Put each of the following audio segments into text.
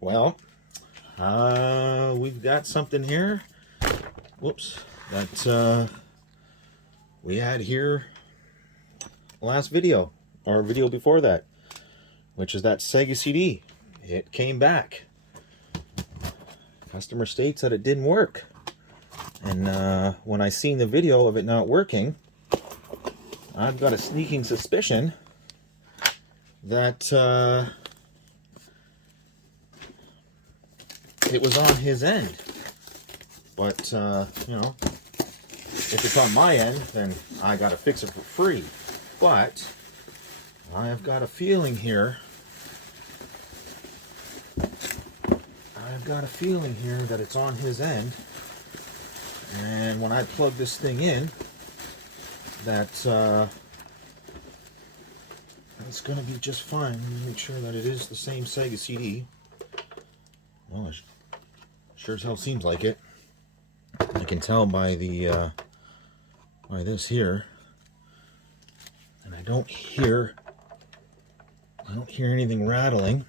Well, we've got something here. Whoops. That we had here last video, or video before that, which is that Sega CD. It came back. Customer states that it didn't work. And when I seen the video of it not working, I've got a sneaking suspicion that it was on his end. But, you know, if it's on my end, then I gotta fix it for free. But I've got a feeling here. That it's on his end. And when I plug this thing in, that it's gonna be just fine. Let me make sure that it is the same Sega CD. Well, it sure as hell seems like it. I can tell by the by this here, and I don't hear anything rattling.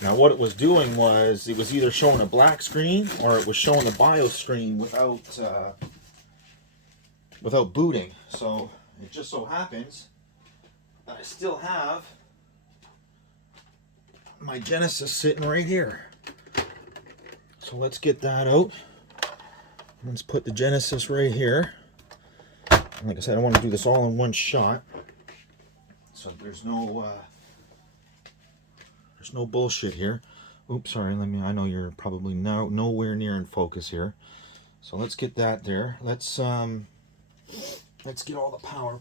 Now, what it was doing was it was either showing a black screen or it was showing the BIOS screen without booting. So it just so happens that I still have my Genesis sitting right here. So let's get that out. Let's put the Genesis right here. Like I said, I want to do this all in one shot, so there's no bullshit here. Oops, sorry. I know you're probably nowhere near in focus here. So let's get that there. Let's get all the power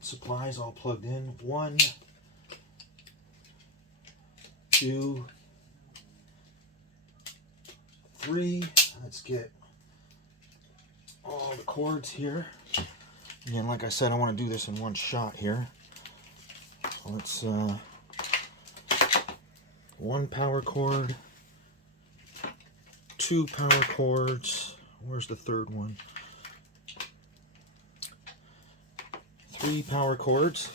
supplies all plugged in. 1, 2, 3. Let's get all the cords here. Again, like I said, I want to do this in one shot here. So let's 1 power cord, 2 power cords. Where's the third one? 3 power cords.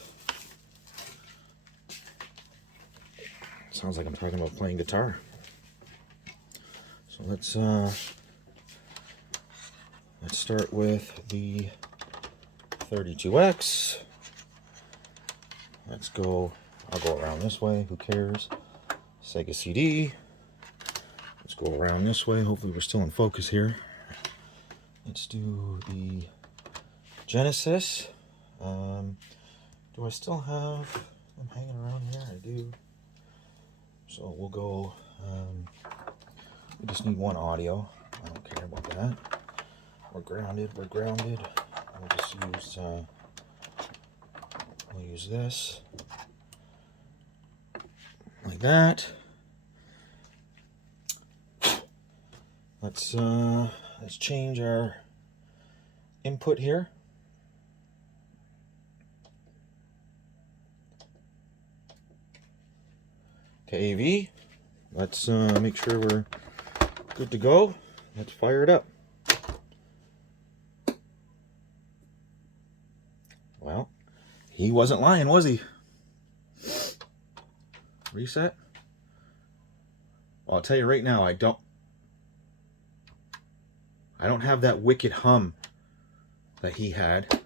Sounds like I'm talking about playing guitar. So let's start with the 32X. Let's go. I'll go around this way. Who cares? Sega CD. Let's go around this way. Hopefully we're still in focus here. Let's do the Genesis. Do I still have them hanging around here? I do. So we'll go. We just need one audio. I don't care about that. We're grounded. We'll just use. We'll use this like that. Let's change our input here. To AV. Let's make sure we're good to go. Let's fire it up. Well, he wasn't lying, was he? Reset. Well, I'll tell you right now, I don't have that wicked hum that he had.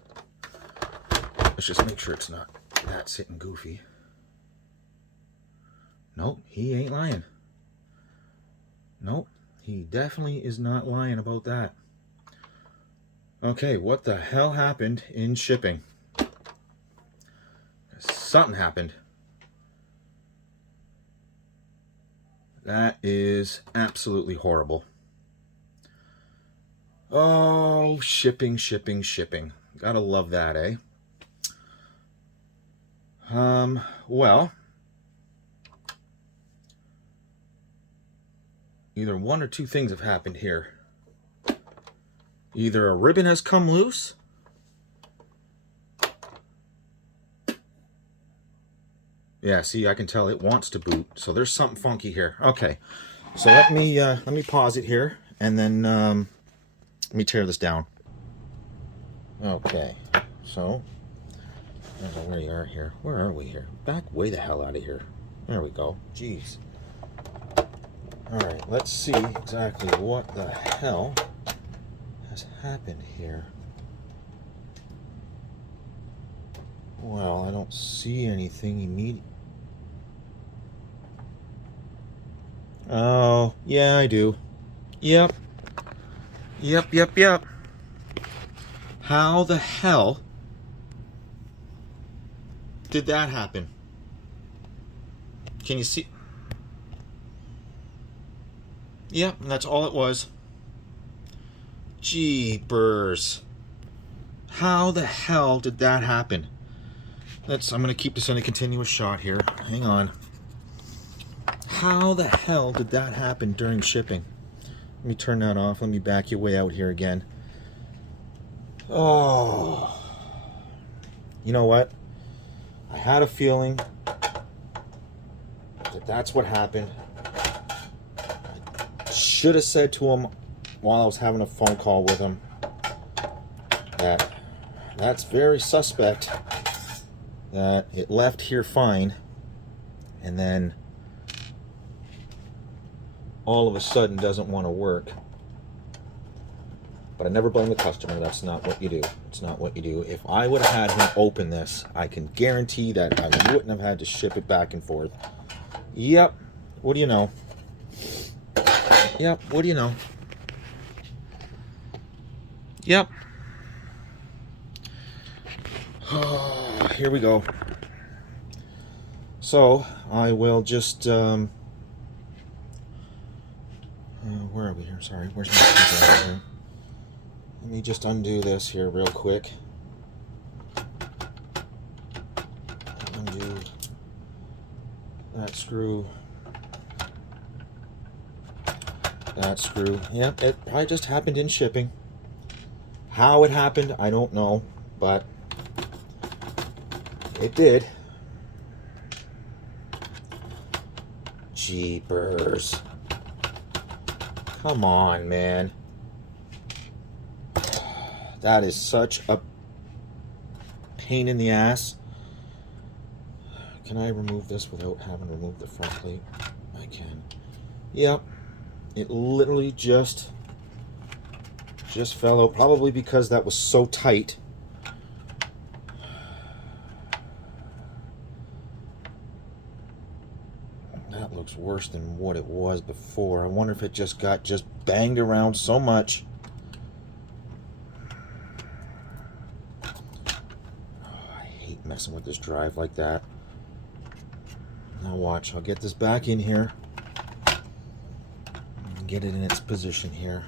Let's just make sure it's not that sitting goofy. Nope, he ain't lying. Nope, he definitely is not lying about that. Okay, what the hell happened in shipping? Something happened. That is absolutely horrible. Oh, shipping. Gotta love that, eh? Well, either one or two things have happened here. Either a ribbon has come loose, yeah, see, I can tell it wants to boot, so there's something funky here. Okay, so let me pause it here, and then let me tear this down. Okay, so where we are here. Where are we here? Back way the hell out of here. There we go. Jeez. Alright, let's see exactly what the hell has happened here. Well, I don't see anything immediate. Oh, yeah, I do. Yep. Yep. How the hell did that happen? Can you see? Yep, that's all it was. Jeepers. How the hell did that happen? I'm gonna keep this in a continuous shot here. Hang on. How the hell did that happen during shipping? Let me turn that off. Let me back you way out here again. Oh. You know what? I had a feeling that that's what happened. I should have said to him while I was having a phone call with him that that's very suspect that it left here fine and then all of a sudden doesn't want to work. But I never blame the customer. That's not what you do. It's not what you do. If I would have had him open this, I can guarantee that I wouldn't have had to ship it back and forth. Yep. What do you know? Yep. What do you know? Yep. Oh, here we go. So I will just where are we here? Sorry, where's my computer here? Let me just undo this here real quick. Undo that screw. That screw. Yep, it probably just happened in shipping. How it happened, I don't know, but it did. Jeepers. Come on, man. That is such a pain in the ass. Can I remove this without having to remove the front plate? I can. Yep. It literally just fell out. Probably because that was so tight. That looks worse than what it was before. I wonder if it just got banged around so much. I hate messing with this drive like that. Now watch, I'll get this back in here and get it in its position here.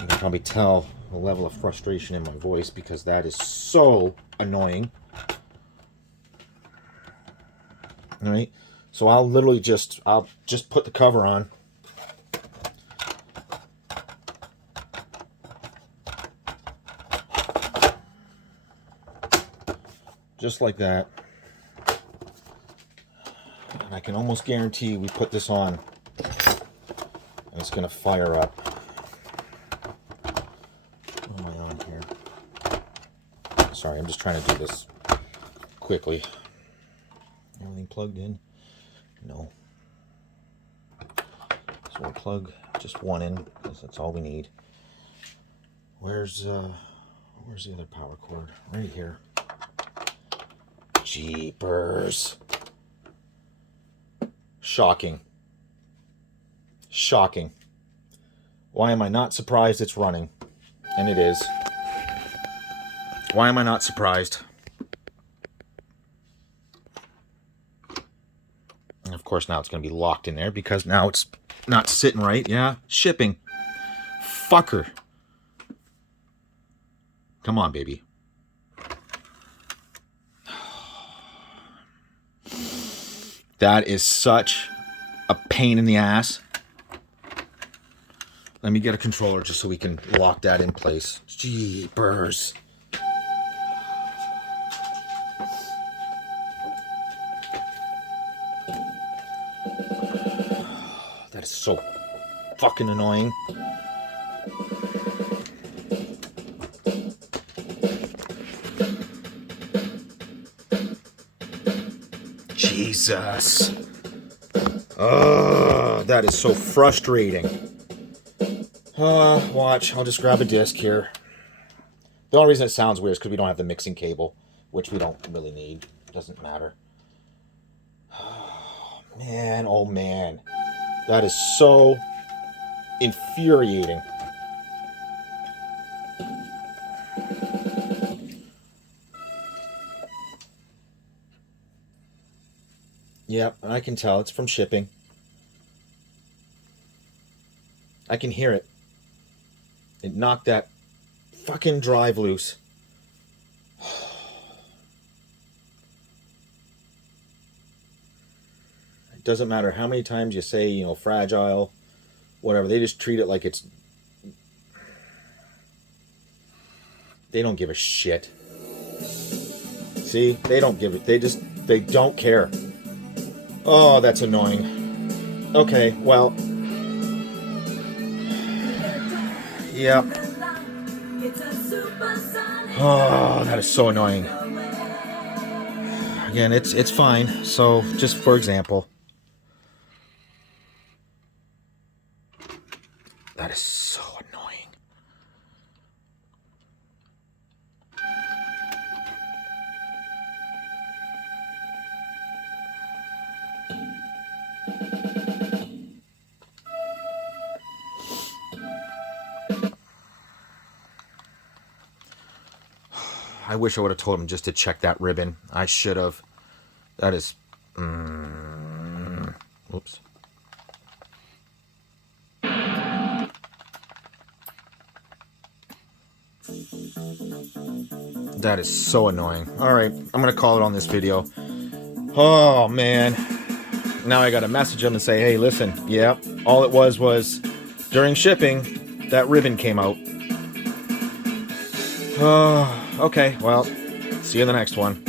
You can probably tell the level of frustration in my voice because that is so annoying. All right, so I'll literally just put the cover on. Just like that. And I can almost guarantee we put this on and it's gonna fire up. What am I on here? Sorry, I'm just trying to do this quickly. Everything plugged in? No. So we'll plug just one in because that's all we need. Where's the other power cord? Right here. Jeepers. Shocking. Shocking. Why am I not surprised it's running? And it is. Why am I not surprised? And of course now it's going to be locked in there because now it's not sitting right. Yeah, shipping. Fucker. Come on, baby. That is such a pain in the ass. Let me get a controller just so we can lock that in place. Jeepers. That is so fucking annoying. Jesus. That is so frustrating. Watch. I'll just grab a disc here. The only reason it sounds weird is because we don't have the mixing cable, which we don't really need. Doesn't matter. Oh man. That is so infuriating. Yep, I can tell. It's from shipping. I can hear it. It knocked that fucking drive loose. It doesn't matter how many times you say, you know, fragile, whatever. They just treat it like it's... They don't give a shit. See? They don't give it. They don't care. Oh, that's annoying. Okay, well... Yep. Oh, that is so annoying. Again, it's fine. So, just for example, that is so annoying. I wish I would have told him just to check that ribbon. I should have. That is... Oops. That is so annoying. Alright, I'm going to call it on this video. Oh, man. Now I got to message him and say, hey, listen, yeah, all it was during shipping, that ribbon came out. Okay, well, see you in the next one.